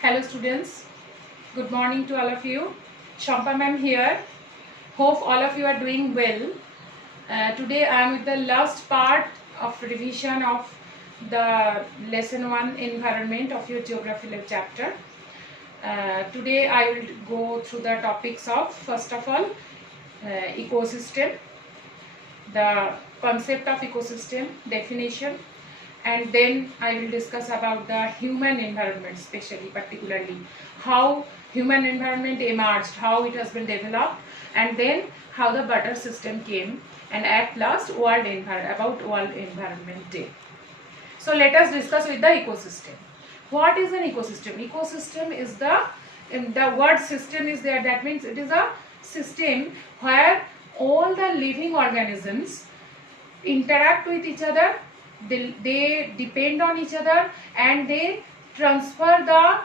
Hello students, good morning to all of you. Shampa ma'am here. Hope all of you are doing well. Today I am with the last part of revision of the lesson 1 environment of your geography lab chapter. Today I will go through the topics of first of all ecosystem, the concept of ecosystem, definition, and then I will discuss about the human environment, particularly how human environment emerged, how it has been developed, and then how the butter system came, and at last World Environment Day. So let us discuss with the ecosystem. What is an ecosystem? Ecosystem is the word system is there. That means it is a system where all the living organisms interact with each other, they depend on each other, and they transfer the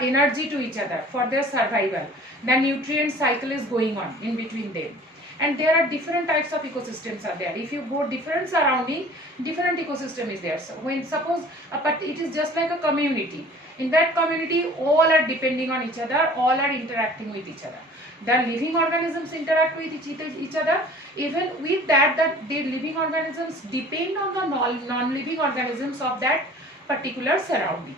energy to each other for their survival. The nutrient cycle is going on in between them, and there are different types of ecosystems are there. If you go different surrounding, different ecosystem is there. So when suppose but it is just like a community. In that community, all are depending on each other, all are interacting with each other. The living organisms interact with each other. Even with that, the living organisms depend on the non-living organisms of that particular surrounding.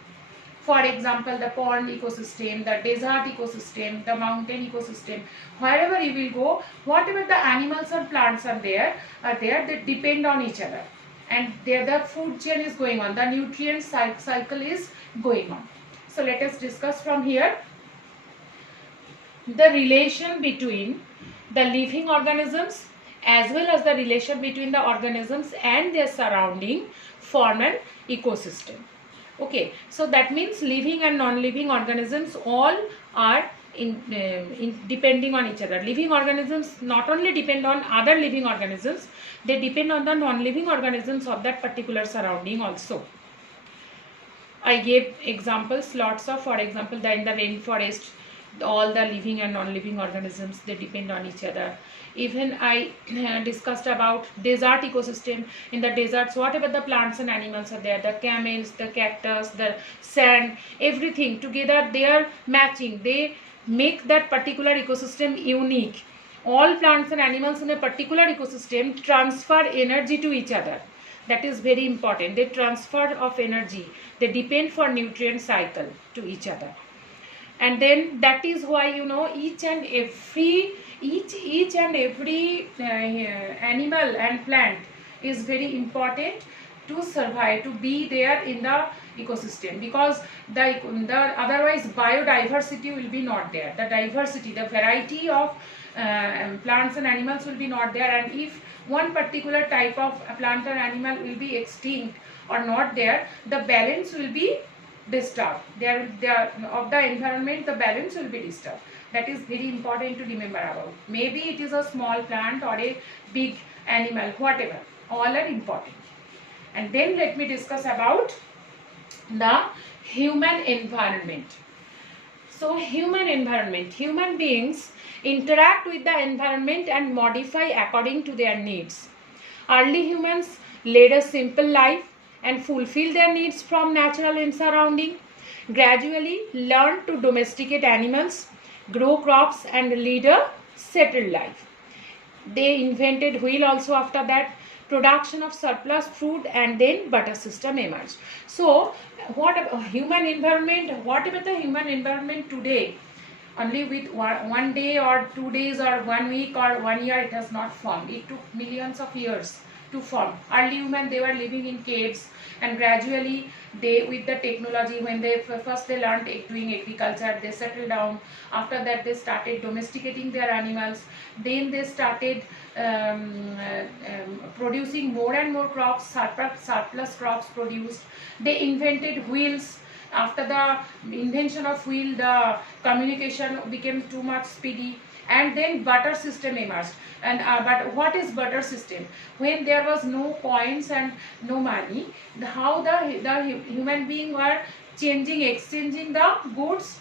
For example, the pond ecosystem, the desert ecosystem, the mountain ecosystem, wherever you will go, whatever the animals or plants are there, they depend on each other. And there the food chain is going on, the nutrient cycle is going on. So let us discuss from here the relation between the living organisms as well as the relation between the organisms and their surrounding form an ecosystem. Okay, so that means living and non-living organisms all are depending on each other. Living organisms not only depend on other living organisms, they depend on the non-living organisms of that particular surrounding also. I gave examples, lots of, for example, in the rainforest, all the living and non-living organisms, they depend on each other. Even I discussed about desert ecosystem. In the deserts, whatever the plants and animals are there, the camels, the cactus, the sand, everything together, they are matching. They make that particular ecosystem unique. All plants and animals in a particular ecosystem transfer energy to each other. That is very important. They transfer of energy. They depend for nutrient cycle to each other. And then that is why each and every animal and plant is very important to survive, to be there in the ecosystem, because the otherwise biodiversity will be not there. The diversity, the variety of plants and animals will be not there, and if one particular type of plant or animal will be extinct or not there, the balance will be disturbed. Of the environment, the balance will be disturbed. That is very important to remember about. Maybe it is a small plant or a big animal, whatever, all are important. And then let me discuss about the human environment. So human environment, human beings interact with the environment and modify according to their needs. Early humans led a simple life and fulfill their needs from natural and surrounding, gradually learn to domesticate animals, grow crops, and lead a settled life. They invented wheel also after that, production of surplus food, and then butter system emerged. So what about human environment? Whatever the human environment today, only with one day or 2 days or 1 week or 1 year, it has not formed. It took millions of years to form. Early human, they were living in caves, and gradually they, with the technology, when they first they learned doing agriculture, they settled down. After that, they started domesticating their animals. Then they started producing more and more crops, surplus crops produced. They invented wheels. After the invention of wheel, the communication became too much speedy, and then butter system emerged. And but what is butter system? When there was no coins and no money, how the human being were exchanging the goods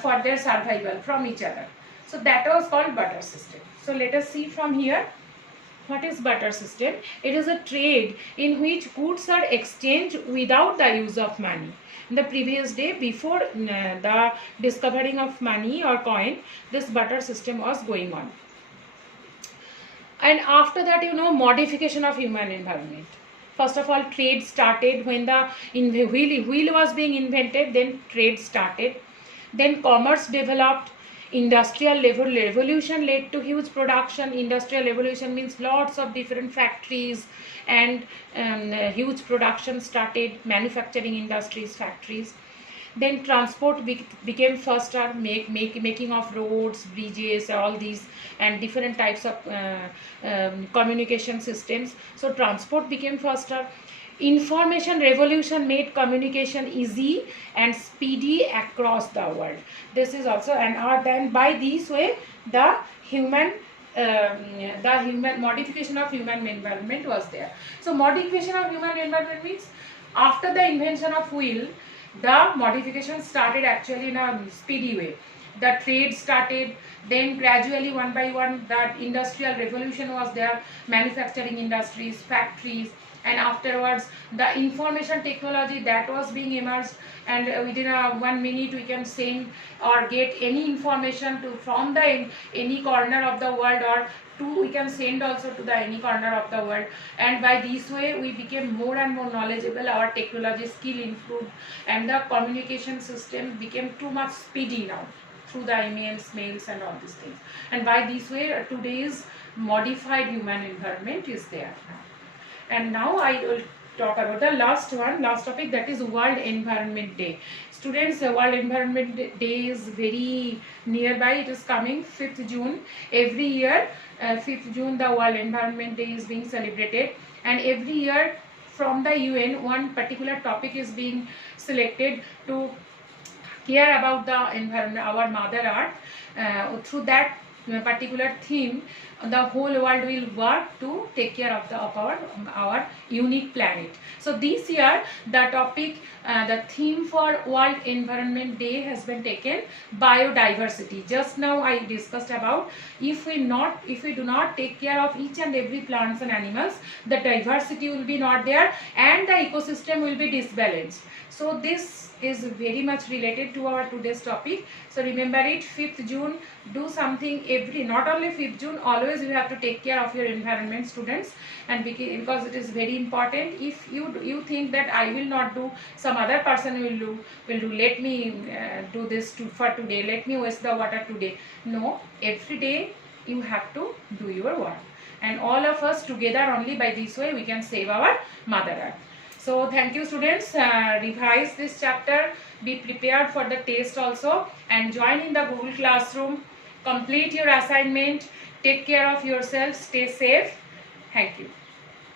for their survival from each other. So that was called butter system. So let us see from here. What is barter system? It is a trade in which goods are exchanged without the use of money. In the previous day, before the discovering of money or coin, this barter system was going on. And after that, modification of human environment. First of all, trade started when the wheel was being invented. Then trade started. Then commerce developed. Industrial revolution led to huge production. Industrial revolution means lots of different factories and huge production started, manufacturing industries, factories. Then transport became faster, making of roads, bridges, all these, and different types of communication systems. So transport became faster. Information revolution made communication easy and speedy across the world. This is also, and then by this way the human modification of human environment was there. So modification of human environment means after the invention of wheel, the modification started actually in a speedy way. The trade started, then gradually one by one the industrial revolution was there, manufacturing industries, factories, and afterwards the information technology that was being emerged, and within 1 minute we can send or get any information from the any corner of the world, or we can send also to the any corner of the world. And by this way we became more and more knowledgeable, our technology skill improved, and the communication system became too much speedy now through the emails, mails, and all these things. And by this way today's modified human environment is there now. And now I will talk about the last topic, that is World Environment Day. Students, World Environment Day is very nearby. It is coming 5th June. Every year 5th June the World Environment Day is being celebrated, and every year from the UN one particular topic is being selected to care about the environment, our mother earth. Through that particular theme, the whole world will work to take care of our unique planet. So this year the topic, the theme for World Environment Day has been taken biodiversity. Just now I discussed about if we do not take care of each and every plants and animals, the diversity will be not there and the ecosystem will be disbalanced. So this is very much related to our today's topic. So remember it, 5th June, do something not only 5th June, always you have to take care of your environment, students, and because it is very important. If you think that I will not do, some other person will do, let me do this for today, let me waste the water today. No, every day you have to do your work, and all of us together, only by this way we can save our mother earth. So thank you, students. Revise this chapter, be prepared for the test also, and join in the Google Classroom. Complete your assignment. Take care of yourself. Stay safe. Thank you.